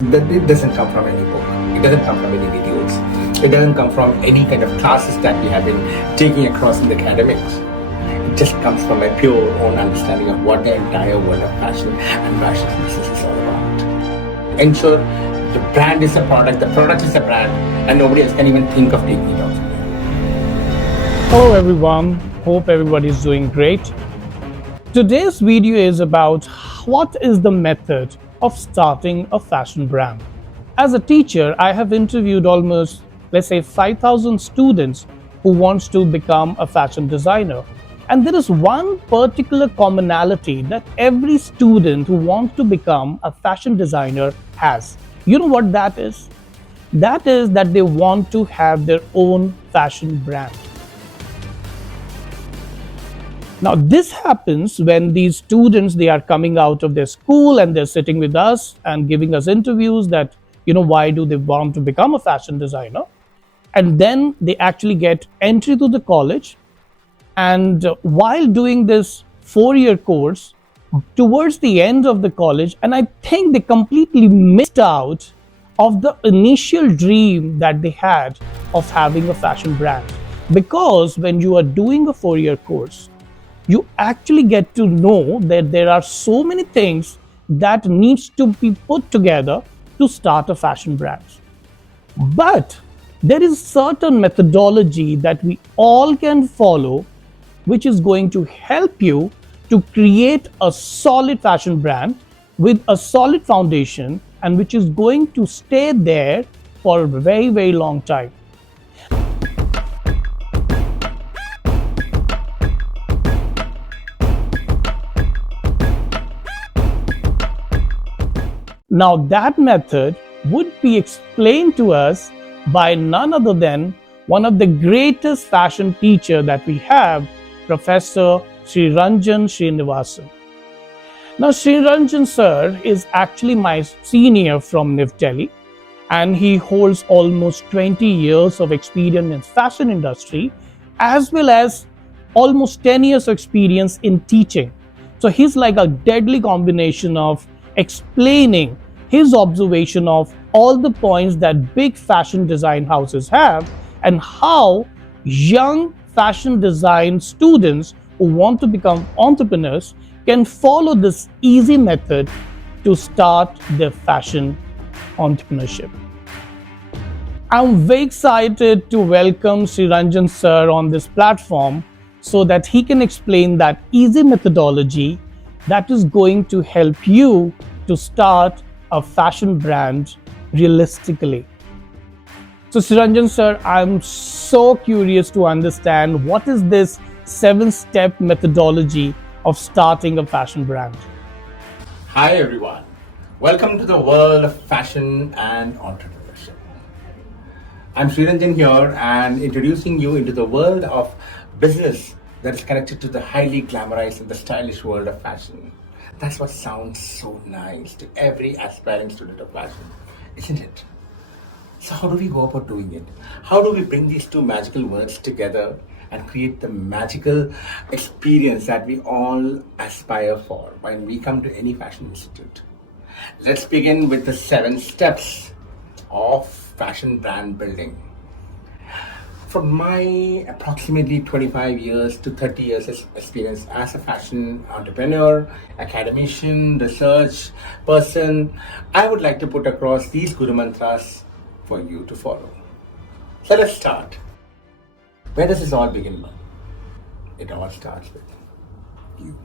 That it doesn't come from any book. It doesn't come from any videos. It doesn't come from any kind of classes that we have been taking across in the academics. It just comes from my pure own understanding of what the entire world of fashion and fashion business is all about. Ensure the brand is a the product is a brand, and nobody else can even think of taking it out from you. Hello everyone, hope everybody is doing great. Today's video is about what is the method of starting a fashion brand. As a teacher, I have interviewed almost, let's say, 5,000 students who wants to become a fashion designer. And there is one particular commonality that every student who wants to become a fashion designer has. You know what that is? That is that they want to have their own fashion brand. Now, this happens when these students, they are coming out of their school and they're sitting with us and giving us interviews that, why do they want to become a fashion designer? And then they actually get entry to the college. And while doing this 4-year course, towards the end of the college, and I think they completely missed out of the initial dream that they had of having a fashion brand. Because when you are doing a 4-year course, you actually get to know that there are so many things that needs to be put together to start a fashion brand. But there is certain methodology that we all can follow, which is going to help you to create a solid fashion brand with a solid foundation, and which is going to stay there for a very, very long time. Now, that method would be explained to us by none other than one of the greatest fashion teacher that we have, Professor Sriranjan Srinivasan. Now, Sriranjan sir is actually my senior from New Delhi, and he holds almost 20 years of experience in fashion industry, as well as almost 10 years of experience in teaching. So he's like a deadly combination of explaining his observation of all the points that big fashion design houses have and how young fashion design students who want to become entrepreneurs can follow this easy method to start their fashion entrepreneurship. I'm very excited to welcome Sriranjan sir on this platform so that he can explain that easy methodology that is going to help you to start a fashion brand realistically. So Sriranjan sir, I'm so curious to understand what is this 7-step methodology of starting a fashion brand. Hi everyone, welcome to the world of fashion and entrepreneurship. I'm Sriranjan here and introducing you into the world of business that is connected to the highly glamorized and the stylish world of fashion. That's what sounds so nice to every aspiring student of fashion, isn't it? So how do we go about doing it? How do we bring these two magical words together and create the magical experience that we all aspire for when we come to any fashion institute? Let's begin with the 7 steps of fashion brand building. From my approximately 25 years to 30 years of experience as a fashion entrepreneur, academician, research person, I would like to put across these guru mantras for you to follow. So let's start. Where does this all begin with? It all starts with you.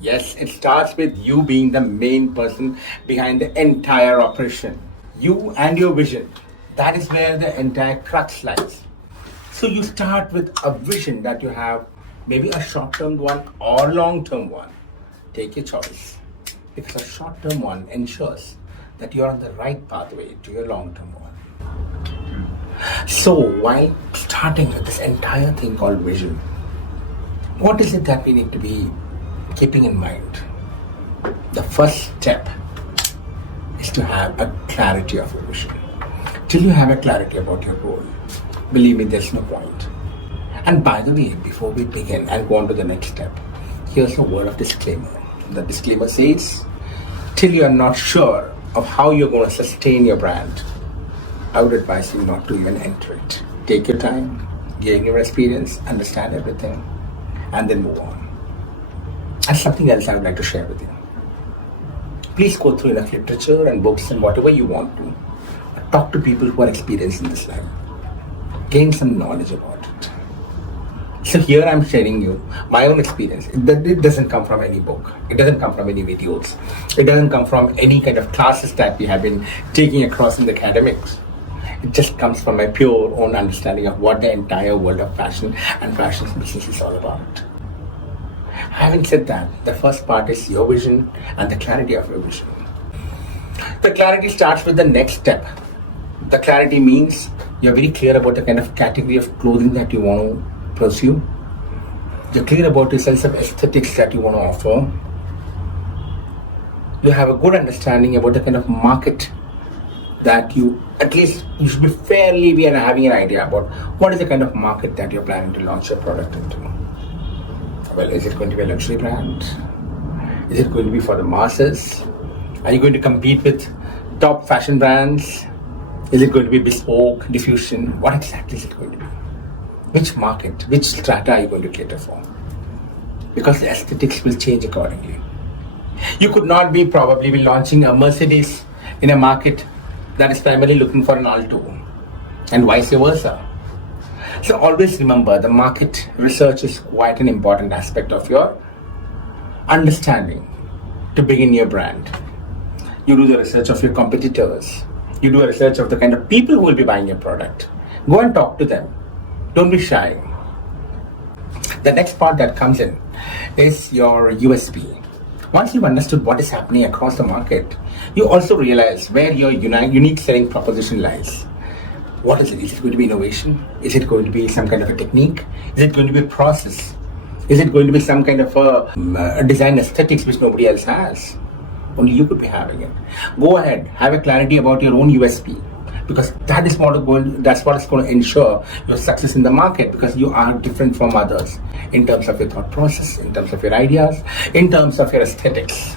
Yes, it starts with you being the main person behind the entire operation. You and your vision. That is where the entire crux lies. So you start with a vision that you have, maybe a short-term one or long-term one. Take your choice. Because a short-term one ensures that you're on the right pathway to your long-term one. So while starting with this entire thing called vision, what is it that we need to be keeping in mind? The first step is to have a clarity of your vision. Till you have a clarity about your goal, believe me, there's no point. And by the way, before we begin and go on to the next step, here's a word of disclaimer. The disclaimer says, till you are not sure of how you're going to sustain your brand, I would advise you not to even enter it. Take your time, gain your experience, understand everything, and then move on. And something else I would like to share with you. Please go through enough literature and books and whatever you want to. Talk to people who are experienced in this line. Gain some knowledge about it. So here I'm sharing you my own experience. It doesn't come from any book. It doesn't come from any videos. It doesn't come from any kind of classes that we have been taking across in the academics. It just comes from my pure own understanding of what the entire world of fashion and fashion business is all about. Having said that, the first part is your vision and the clarity of your vision. The clarity starts with the next step. The clarity means you're very clear about the kind of category of clothing that you want to pursue. You're clear about the sense of aesthetics that you want to offer. You have a good understanding about the kind of market that you should be fairly be having an idea about what is the kind of market that you're planning to launch your product into. Well, is it going to be a luxury brand? Is it going to be for the masses? Are you going to compete with top fashion brands? Is it going to be bespoke, diffusion? What exactly is it going to be? Which market, which strata are you going to cater for? Because the aesthetics will change accordingly. You could not probably be launching a Mercedes in a market that is primarily looking for an Alto, and vice versa. So always remember, the market research is quite an important aspect of your understanding to begin your brand. You do the research of your competitors. You do a research of the kind of people who will be buying your product. Go and talk to them. Don't be shy. The next part that comes in is your USP. Once you've understood what is happening across the market, you also realize where your unique selling proposition lies. What is it? Is it going to be innovation? Is it going to be some kind of a technique? Is it going to be a process? Is it going to be some kind of a design aesthetics which nobody else has? Only you could be having it. Go ahead, have a clarity about your own USP, because that's what is going to ensure your success in the market, because you are different from others in terms of your thought process, in terms of your ideas, in terms of your aesthetics.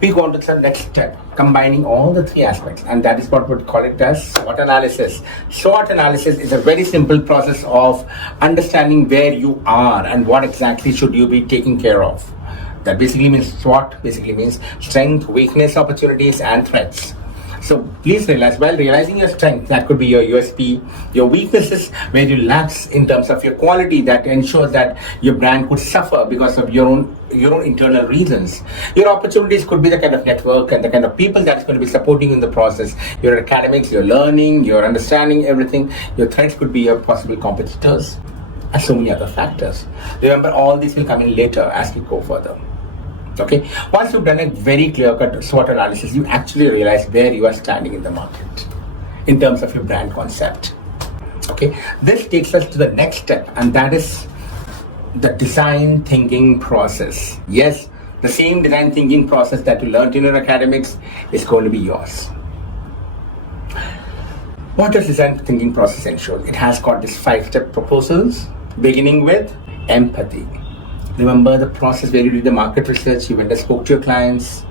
We go on to the next step, combining all the three aspects, and that is what we would call it as SWOT analysis. SWOT analysis is a very simple process of understanding where you are and what exactly should you be taking care of. That basically means SWOT basically means strength, weakness, opportunities, and threats. So please realize, while realizing your strength, that could be your USP, your weaknesses, where you lack in terms of your quality, that ensures that your brand could suffer because of your own internal reasons. Your opportunities could be the kind of network and the kind of people that's going to be supporting you in the process. Your academics, your learning, your understanding, everything. Your threats could be your possible competitors, and so many other factors. Remember, all these will come in later as we go further. Okay, once you've done a very clear-cut SWOT analysis, you actually realize where you are standing in the market in terms of your brand concept. Okay, this takes us to the next step, and that is the design thinking process. Yes, the same design thinking process that you learned in your academics is going to be yours. What does design thinking process ensure? It has got these 5-step proposals, beginning with empathy. Remember the process where you did the market research, you went and spoke to your clients.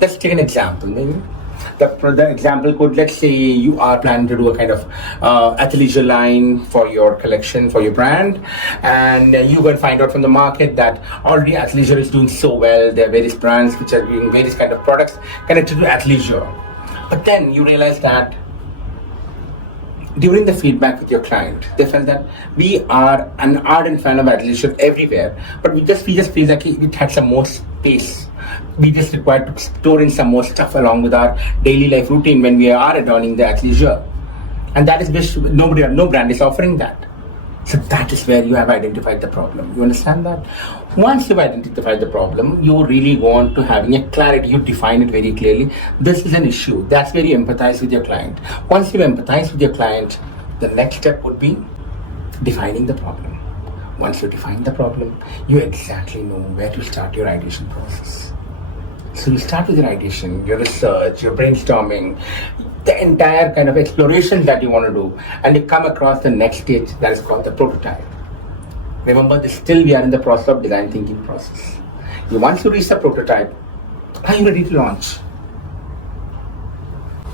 Let's take an example. Maybe the example could, let's say you are planning to do a kind of athleisure line for your collection, for your brand, and you go and find out from the market that already athleisure is doing so well. There are various brands which are doing various kind of products connected to athleisure. But then you realize that during the feedback with your client, they felt that we are an ardent fan of athleisure everywhere, but we just feel like it had some more space. We just required to store in some more stuff along with our daily life routine when we are adorning the athleisure, and that is which no brand is offering that. So that is where you have identified the problem. You understand that? Once you've identified the problem, you really want to having a clarity. You define it very clearly. This is an issue. That's where you empathize with your client. Once you empathize with your client, the next step would be defining the problem. Once you define the problem, you exactly know where to start your ideation process. So you start with your ideation, your research, your brainstorming, the entire kind of exploration that you want to do, and you come across the next stage that is called the prototype. Remember, we are in the process of design thinking process. Once you reach the prototype, are you ready to launch?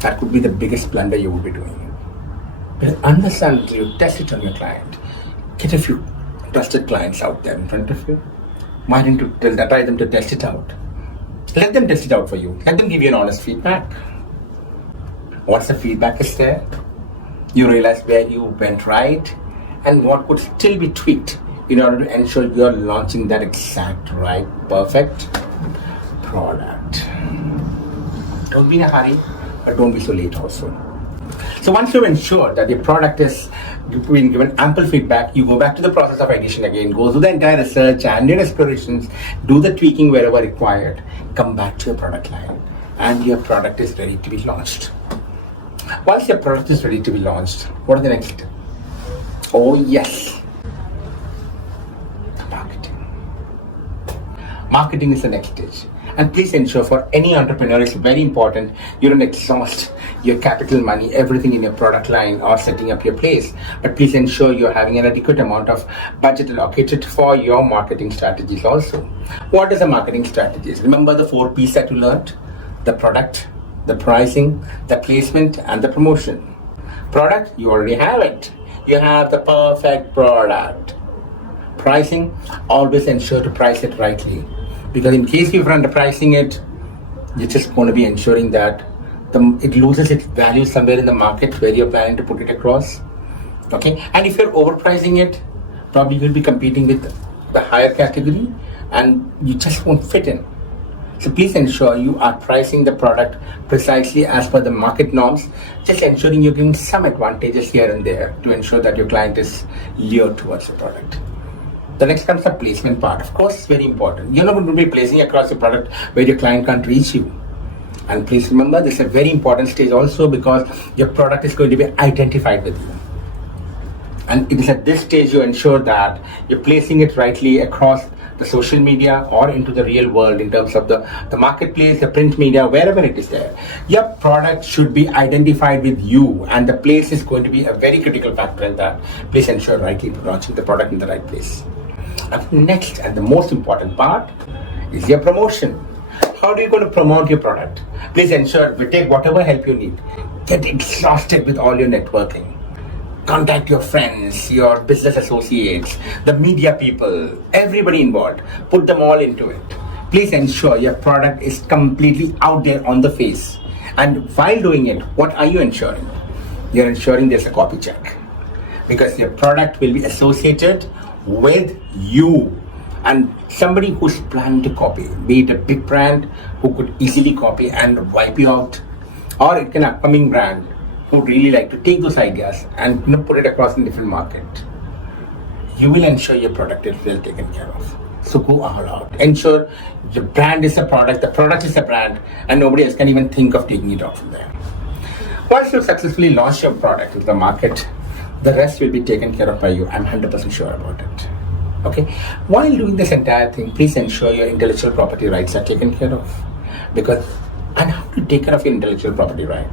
that could be the biggest blunder you would be doing. But understand until you test it on your client. Get a few trusted clients out there in front of you. Why didn't you try them to test it out? Let them test it out for you. Let them give you an honest feedback. Once the feedback is there, you realize where you went right and what could still be tweaked in order to ensure you're launching that exact right, perfect product. Don't be in a hurry, but don't be so late also. So once you've ensured that your product is being given ample feedback, you go back to the process of ideation again, go through the entire research and your explorations, do the tweaking wherever required, come back to your product line, and your product is ready to be launched. Once your product is ready to be launched, what are the next steps? Oh yes, marketing. Marketing is the next stage. And please ensure, for any entrepreneur, it's very important you don't exhaust your capital money, everything in your product line or setting up your place. But please ensure you're having an adequate amount of budget allocated for your marketing strategies also. What is the marketing strategies? Remember the 4 P's that you learned? The product, the pricing, the placement, and the promotion. Product, you already have it. You have the perfect product. Pricing, always ensure to price it rightly. Because in case you're underpricing it, you're just going to be ensuring that it loses its value somewhere in the market where you're planning to put it across. Okay, and if you're overpricing it, probably you'll be competing with the higher category and you just won't fit in. So please ensure you are pricing the product precisely as per the market norms, just ensuring you're giving some advantages here and there to ensure that your client is lured towards the product. The next comes the placement part. Of course, it's very important. You're not going to be placing across your product where your client can't reach you. And please remember, this is a very important stage also because your product is going to be identified with you. And it is at this stage you ensure that you're placing it rightly across the social media or into the real world in terms of the marketplace, the print media, wherever it is there. Your product should be identified with you, and the place is going to be a very critical factor in that. Please ensure rightly launching the product in the right place. Next and the most important part is your promotion. How are you going to promote your product? Please ensure we take whatever help you need. Get exhausted with all your networking. Contact your friends, your business associates, the media people, everybody involved. Put them all into it. Please ensure your product is completely out there on the face. And while doing it, what are you ensuring? You're ensuring there's a copy check. Because your product will be associated with you and somebody who's planning to copy, be it a big brand who could easily copy and wipe you out, or it can be an upcoming brand who really like to take those ideas and put it across in different market. You will ensure your product is well taken care of. So go all out. Ensure the brand is the product is the brand, and nobody else can even think of taking it out from there. Once you successfully launch your product into the market, the rest will be taken care of by you. I'm 100% sure about it. Okay. While doing this entire thing, please ensure your intellectual property rights are taken care of. And how to take care of your intellectual property right?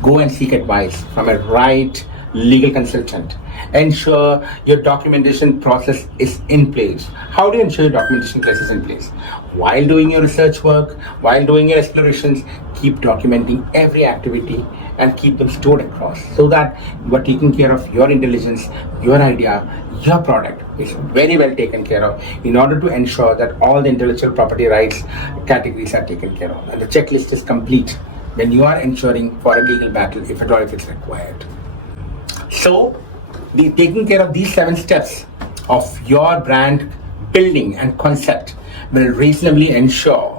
Go and seek advice from a right legal consultant. Ensure your documentation process is in place. How do you ensure your documentation process is in place? While doing your research work, while doing your explorations, keep documenting every activity and keep them stored across so that you are taking care of your intelligence, your idea, your product is very well taken care of in order to ensure that all the intellectual property rights categories are taken care of and the checklist is complete when you are ensuring for a legal battle if at all if it's required. So, the taking care of these 7 steps of your brand building and concept will reasonably ensure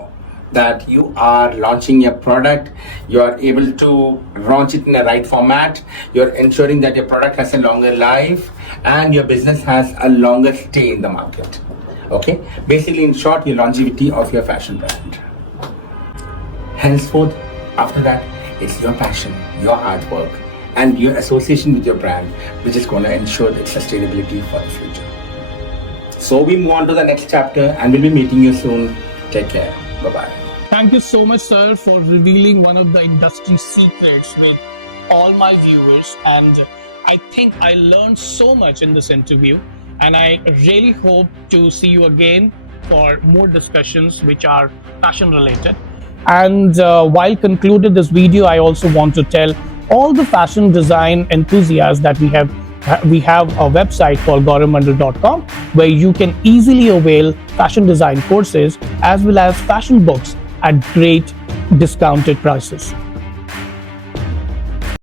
that you are launching your product, you are able to launch it in the right format, you're ensuring that your product has a longer life and your business has a longer stay in the market. Okay, basically in short, your longevity of your fashion brand. Henceforth, after that, it's your passion, your hard work, and your association with your brand, which is going to ensure its sustainability for the future. So we move on to the next chapter and we'll be meeting you soon. Take care. Bye-bye. Thank you so much, sir, for revealing one of the industry secrets with all my viewers. And I think I learned so much in this interview. And I really hope to see you again for more discussions which are fashion related. And while concluded this video, I also want to tell all the fashion design enthusiasts that we have a website called gauravmandal.com where you can easily avail fashion design courses as well as fashion books at great discounted prices.